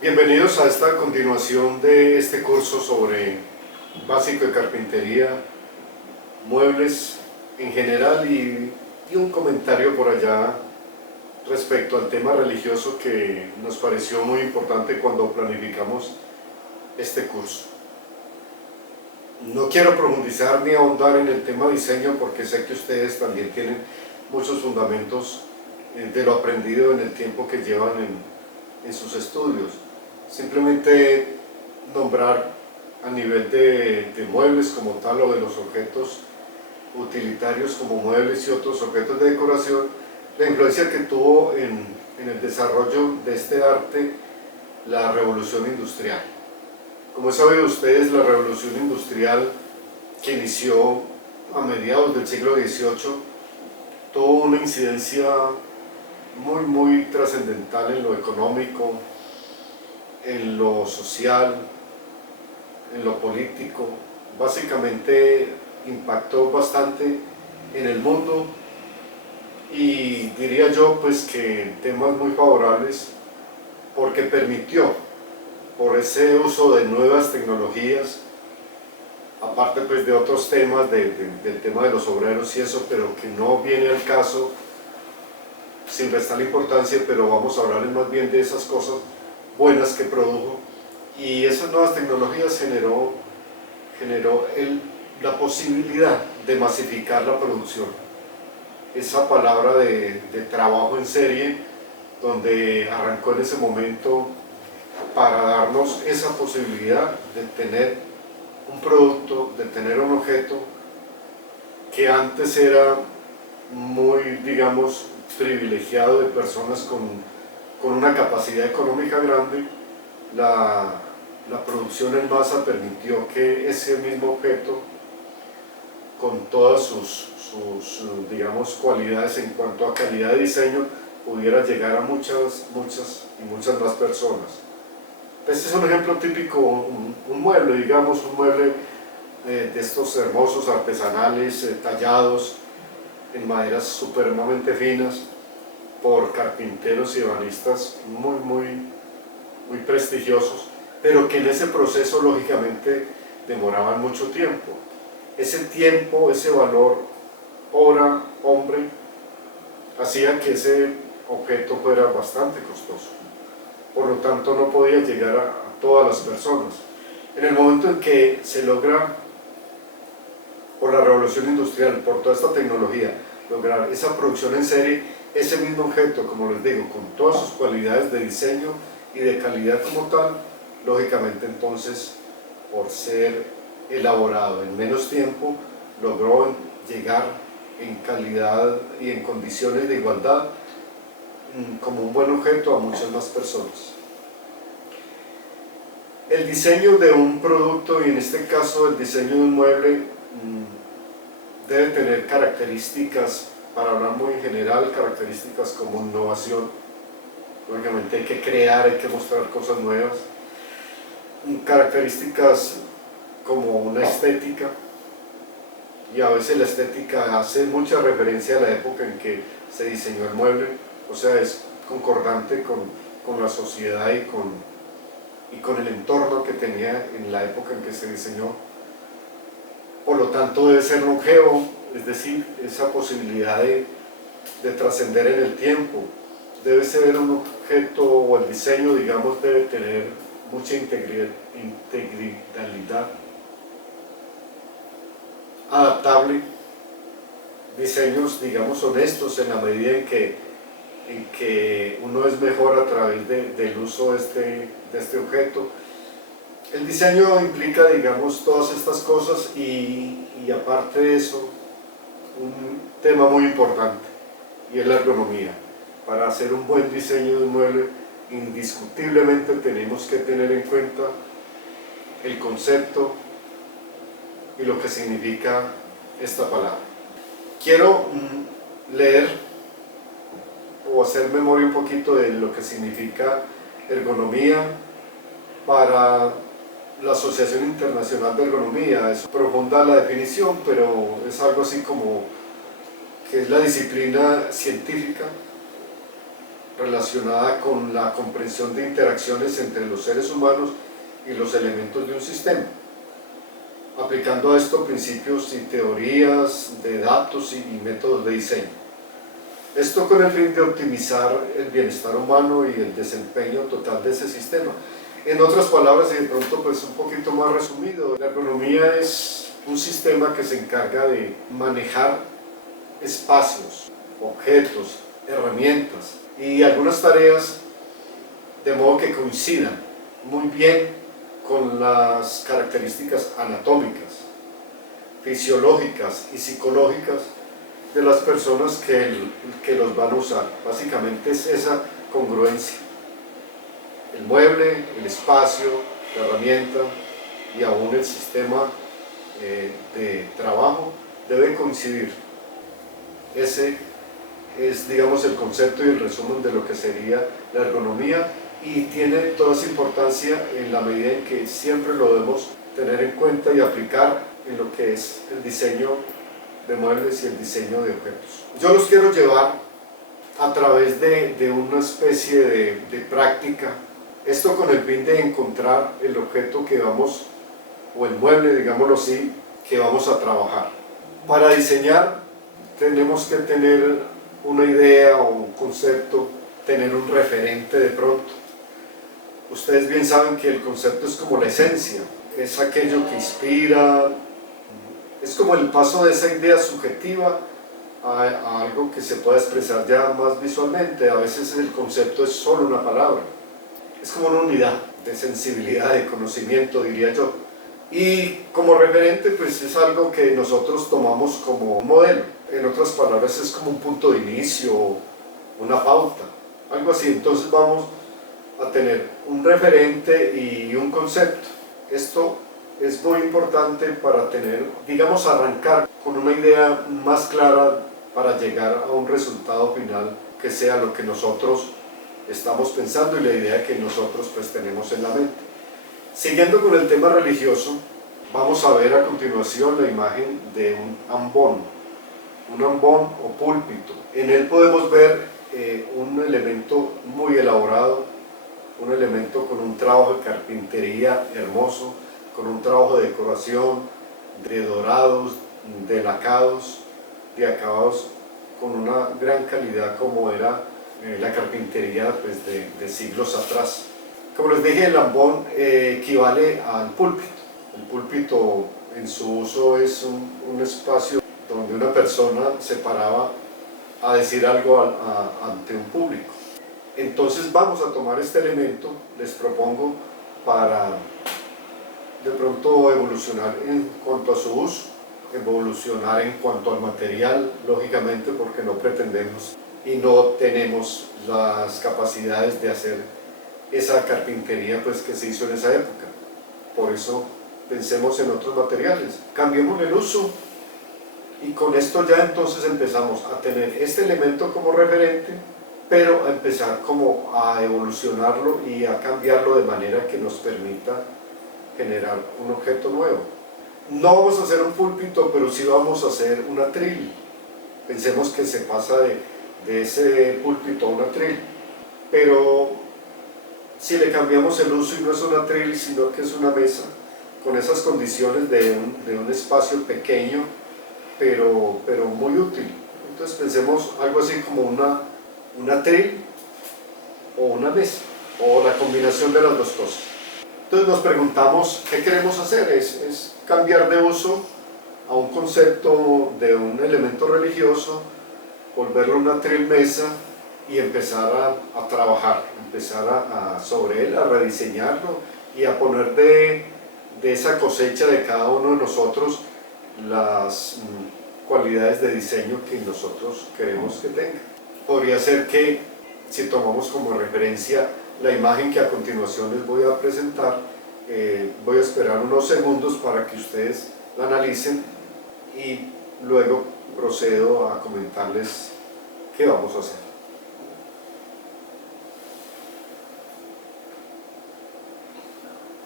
Bienvenidos a esta continuación de este curso sobre básico de carpintería, muebles en general y un comentario por allá respecto al tema religioso que nos pareció muy importante cuando planificamos este curso. No quiero profundizar ni ahondar en el tema diseño porque sé que ustedes también tienen muchos fundamentos de lo aprendido en el tiempo que llevan en sus estudios. Simplemente nombrar a nivel de muebles como tal o de los objetos utilitarios como muebles y otros objetos de decoración, la influencia que tuvo en el desarrollo de este arte la revolución industrial. Como saben ustedes, la revolución industrial que inició a mediados del siglo XVIII tuvo una incidencia muy trascendental en lo económico, en lo social, en lo político. Básicamente impactó bastante en el mundo y diría yo pues que en temas muy favorables porque permitió, por ese uso de nuevas tecnologías, aparte pues de otros temas, del tema de los obreros y eso, pero que no viene al caso sin restar la importancia, pero vamos a hablar más bien de esas cosas buenas que produjo, y esas nuevas tecnologías generó la posibilidad de masificar la producción. Esa palabra de trabajo en serie, donde arrancó en ese momento para darnos esa posibilidad de tener un producto, de tener un objeto que antes era muy, digamos, privilegiado de personas con una capacidad económica grande. La producción en masa permitió que ese mismo objeto, con todas sus digamos, cualidades en cuanto a calidad de diseño, pudiera llegar a muchas más personas. Este es un ejemplo típico, un mueble, digamos, un mueble de estos hermosos artesanales, tallados en maderas supremamente finas por carpinteros y ebanistas muy prestigiosos, pero que en ese proceso lógicamente demoraban mucho tiempo. Ese tiempo, ese valor, hora, hombre, hacía que ese objeto fuera bastante costoso. Por lo tanto, no podía llegar a todas las personas. En el momento en que se logra, por la revolución industrial, por toda esta tecnología, lograr esa producción en serie, ese mismo objeto, como les digo, con todas sus cualidades de diseño y de calidad como tal, lógicamente entonces, por ser elaborado en menos tiempo, logró llegar en calidad y en condiciones de igualdad como un buen objeto a muchas más personas. El diseño de un producto, y en este caso el diseño de un mueble, debe tener características, para hablar muy en general, características como innovación. Lógicamente hay que crear, hay que mostrar cosas nuevas. Características como una estética, y a veces la estética hace mucha referencia a la época en que se diseñó el mueble, o sea, es concordante con la sociedad y con el entorno que tenía en la época en que se diseñó. Por lo tanto debe ser longevo, es decir, esa posibilidad de trascender en el tiempo. Debe ser un objeto, o el diseño, digamos, debe tener mucha integridad, adaptable, diseños, digamos, honestos en la medida en que uno es mejor a través del uso de este objeto. El diseño implica, digamos, todas estas cosas y aparte de eso, un tema muy importante, y es la ergonomía. Para hacer un buen diseño de un mueble, indiscutiblemente tenemos que tener en cuenta el concepto y lo que significa esta palabra. Quiero leer o hacer memoria un poquito de lo que significa ergonomía para la Asociación Internacional de Ergonomía. Es profunda la definición, pero es algo así como que es la disciplina científica relacionada con la comprensión de interacciones entre los seres humanos y los elementos de un sistema, aplicando a esto principios y teorías de datos y métodos de diseño. Esto con el fin de optimizar el bienestar humano y el desempeño total de ese sistema. En otras palabras, y de pronto pues un poquito más resumido, la ergonomía es un sistema que se encarga de manejar espacios, objetos, herramientas y algunas tareas de modo que coincidan muy bien con las características anatómicas, fisiológicas y psicológicas de las personas que los van a usar. Básicamente es esa congruencia. El mueble, el espacio, la herramienta y aún el sistema de trabajo debe coincidir. Ese es, digamos, el concepto y el resumen de lo que sería la ergonomía, y tiene toda esa importancia en la medida en que siempre lo debemos tener en cuenta y aplicar en lo que es el diseño de muebles y el diseño de objetos. Yo los quiero llevar a través de una especie de práctica, esto con el fin de encontrar el objeto que vamos, o el mueble, digámoslo así, que vamos a trabajar. Para diseñar tenemos que tener una idea o un concepto, tener un referente de pronto. Ustedes bien saben que el concepto es como la esencia, es aquello que inspira, es como el paso de esa idea subjetiva a algo que se pueda expresar ya más visualmente. A veces el concepto es solo una palabra, es como una unidad de sensibilidad, de conocimiento, diría yo. Y como referente pues es algo que nosotros tomamos como modelo. En otras palabras es como un punto de inicio, una pauta, algo así. Entonces vamos a tener un referente y un concepto. Esto es muy importante para tener, digamos, arrancar con una idea más clara para llegar a un resultado final que sea lo que nosotros estamos pensando y la idea que nosotros pues tenemos en la mente. Siguiendo con el tema religioso, vamos a ver a continuación la imagen de un ambón o púlpito. En él podemos ver un elemento muy elaborado, un elemento con un trabajo de carpintería hermoso, con un trabajo de decoración, de dorados, de lacados, de acabados con una gran calidad como era la carpintería pues, de siglos atrás. Como les dije, el ambón equivale al púlpito. El púlpito en su uso es un espacio donde una persona se paraba a decir algo ante un público. Entonces vamos a tomar este elemento, les propongo, para de pronto evolucionar en cuanto a su uso, evolucionar en cuanto al material, lógicamente, porque no pretendemos y no tenemos las capacidades de hacer esa carpintería pues, que se hizo en esa época. Por eso pensemos en otros materiales, cambiemos el uso, y con esto ya entonces empezamos a tener este elemento como referente, pero a empezar como a evolucionarlo y a cambiarlo de manera que nos permita generar un objeto nuevo. No vamos a hacer un púlpito, pero sí vamos a hacer un atril. Pensemos que se pasa de ese púlpito a un atril, pero si le cambiamos el uso y no es un atril, sino que es una mesa, con esas condiciones de un espacio pequeño, pero muy útil. Entonces pensemos algo así como un atril o una mesa, o la combinación de las dos cosas. Entonces nos preguntamos qué queremos hacer, es cambiar de uso a un concepto de un elemento religioso, volverlo una atril mesa y empezar a trabajar, empezar sobre él, a rediseñarlo y a poner de esa cosecha de cada uno de nosotros las cualidades de diseño que nosotros queremos que tenga. Podría ser que si tomamos como referencia la imagen que a continuación les voy a presentar, voy a esperar unos segundos para que ustedes la analicen y luego procedo a comentarles qué vamos a hacer.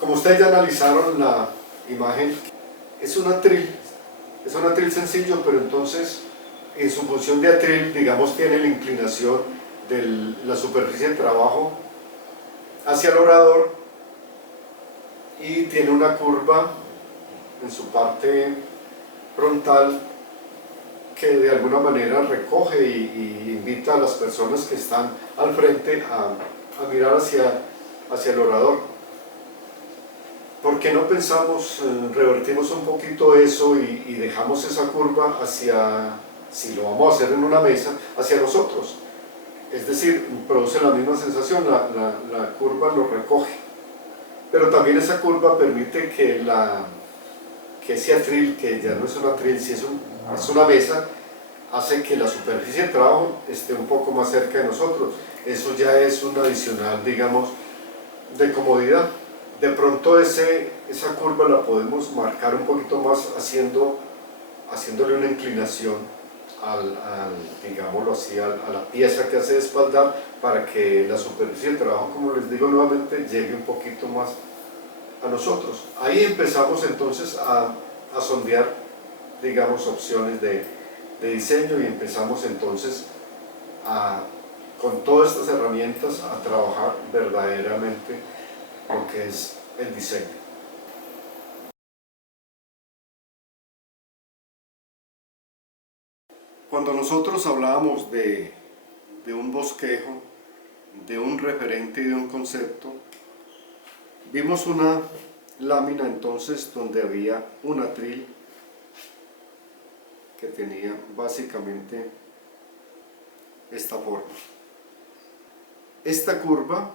Como ustedes ya analizaron la imagen, es un atril sencillo, pero entonces en su función de atril, digamos, tiene la inclinación de la superficie de trabajo hacia el orador y tiene una curva en su parte frontal que de alguna manera recoge y invita a las personas que están al frente a mirar hacia el orador. ¿Por qué no pensamos, revertimos un poquito eso y dejamos esa curva hacia, si lo vamos a hacer en una mesa, hacia nosotros? Es decir, produce la misma sensación, la curva lo recoge. Pero también esa curva permite que ese atril, que ya no es un atril, si es una mesa, hace que la superficie de trabajo esté un poco más cerca de nosotros. Eso ya es un adicional, digamos, de comodidad. De pronto esa curva la podemos marcar un poquito más haciéndole una inclinación digámoslo así, a la pieza que hace de espaldar, para que la superficie de trabajo, como les digo nuevamente, llegue un poquito más a nosotros. Ahí empezamos entonces a sondear, digamos, opciones de diseño y empezamos entonces con todas estas herramientas a trabajar verdaderamente lo que es el diseño. Cuando nosotros hablábamos de un bosquejo, de un referente y de un concepto, vimos una lámina entonces donde había un atril que tenía básicamente esta forma. Esta curva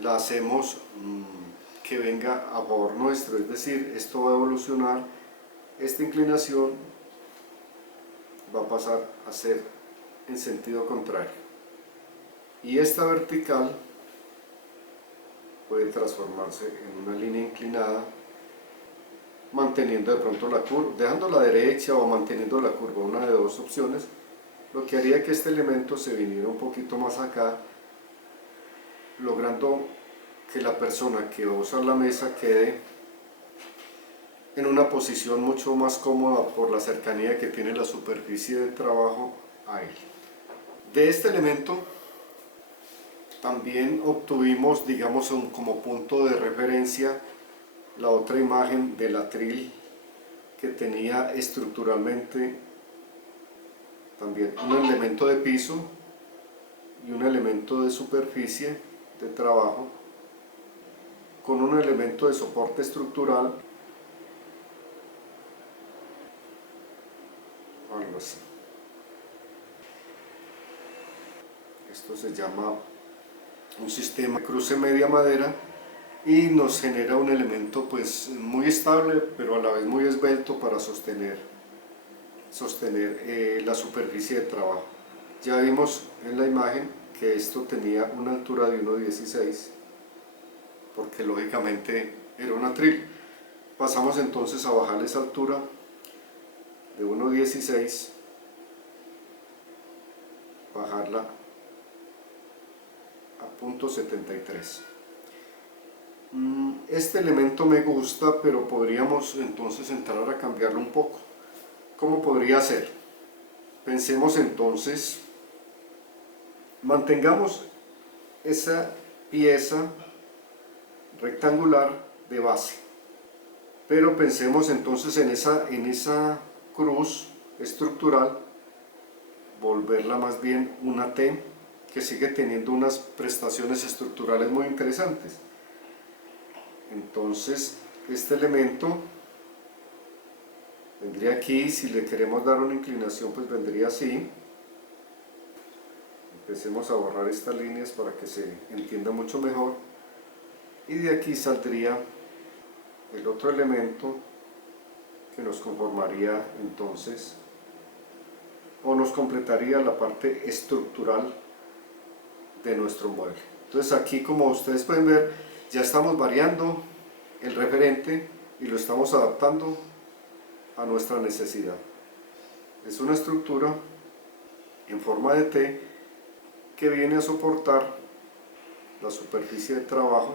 la hacemos que venga a favor nuestro, es decir, esto va a evolucionar, esta inclinación va a pasar a ser en sentido contrario y esta vertical puede transformarse en una línea inclinada, manteniendo de pronto la curva, dejando la derecha o manteniendo la curva, una de dos opciones, lo que haría que este elemento se viniera un poquito más acá, logrando que la persona que va a usar la mesa quede en una posición mucho más cómoda por la cercanía que tiene la superficie de trabajo a él. De este elemento también obtuvimos, digamos, como punto de referencia la otra imagen del atril que tenía estructuralmente también un elemento de piso y un elemento de superficie de trabajo con un elemento de soporte estructural, algo así. Esto se llama un sistema de cruce media madera y nos genera un elemento pues muy estable pero a la vez muy esbelto para sostener la superficie de trabajo. Ya vimos en la imagen que esto tenía una altura de 1,16 porque lógicamente era un atril. Pasamos entonces a bajar esa altura de 1,16, bajarla a 0,73. Este elemento me gusta, pero podríamos entonces entrar a cambiarlo un poco. ¿Cómo podría ser? Pensemos entonces, mantengamos esa pieza rectangular de base, pero pensemos entonces en esa cruz estructural, volverla más bien una T, que sigue teniendo unas prestaciones estructurales muy interesantes. Entonces este elemento vendría aquí, si le queremos dar una inclinación pues vendría así. Empecemos a borrar estas líneas para que se entienda mucho mejor y de aquí saldría el otro elemento que nos conformaría entonces o nos completaría la parte estructural de nuestro mueble. Entonces aquí, como ustedes pueden ver, ya estamos variando el referente y lo estamos adaptando a nuestra necesidad. Es una estructura en forma de T que viene a soportar la superficie de trabajo,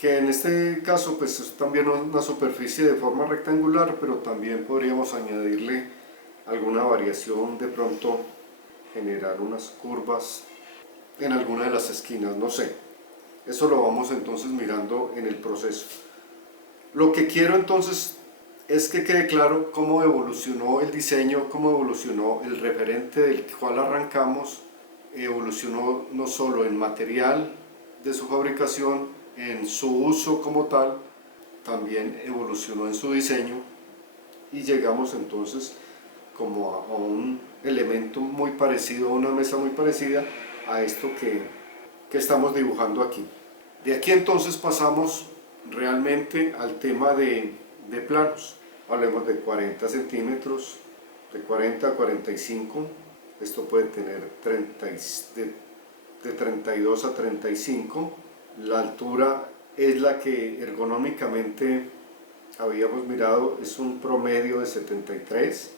que en este caso pues es también una superficie de forma rectangular, pero también podríamos añadirle alguna variación de pronto generar unas curvas en alguna de las esquinas, no sé. Eso lo vamos entonces mirando en el proceso. Lo que quiero entonces es que quede claro cómo evolucionó el diseño, cómo evolucionó el referente del cual arrancamos, evolucionó no solo en material de su fabricación, en su uso como tal, también evolucionó en su diseño y llegamos entonces como a un elemento muy parecido, a una mesa muy parecida a esto que estamos dibujando aquí. De aquí entonces pasamos realmente al tema de planos. Hablemos de 40 centímetros, de 40 a 45, esto puede tener de 32 a 35, la altura es la que ergonómicamente habíamos mirado, es un promedio de 73,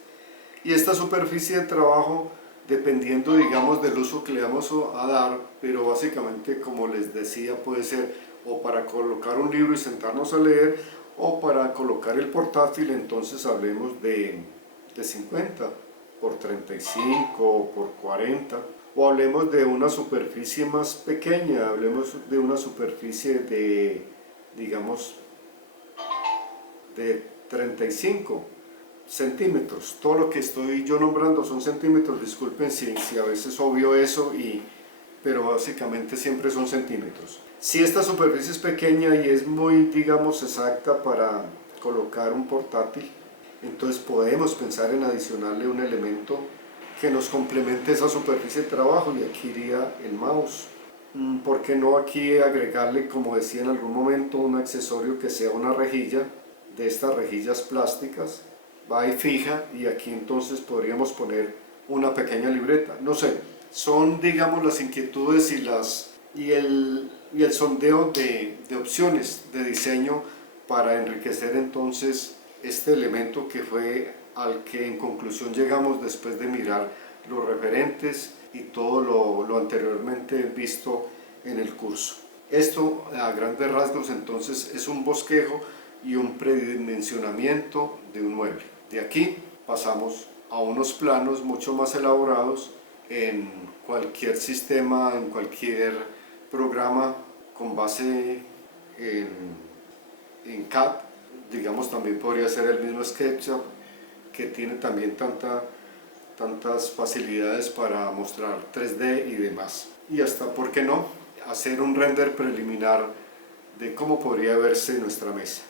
y esta superficie de trabajo, dependiendo digamos del uso que le vamos a dar, pero básicamente como les decía puede ser o para colocar un libro y sentarnos a leer, o para colocar el portátil, entonces hablemos de 50 por 35 por 40, o hablemos de una superficie más pequeña, hablemos de una superficie de, digamos, de 35 centímetros. Todo lo que estoy yo nombrando son centímetros, disculpen si a veces obvio eso, pero básicamente siempre son centímetros. Si esta superficie es pequeña y es muy, digamos, exacta para colocar un portátil, entonces podemos pensar en adicionarle un elemento que nos complemente esa superficie de trabajo, y aquí iría el mouse. ¿Por qué no aquí agregarle, como decía en algún momento, un accesorio que sea una rejilla, de estas rejillas plásticas, va y fija, y aquí entonces podríamos poner una pequeña libreta? No sé, son digamos las inquietudes y el sondeo de opciones de diseño para enriquecer entonces este elemento que fue al que en conclusión llegamos después de mirar los referentes y todo lo anteriormente visto en el curso. Esto a grandes rasgos entonces es un bosquejo y un predimensionamiento de un mueble. De aquí pasamos a unos planos mucho más elaborados en cualquier sistema, en cualquier programa con base en CAD. Digamos, también podría ser el mismo SketchUp, que tiene también tantas facilidades para mostrar 3D y demás. Y hasta, ¿por qué no?, hacer un render preliminar de cómo podría verse nuestra mesa.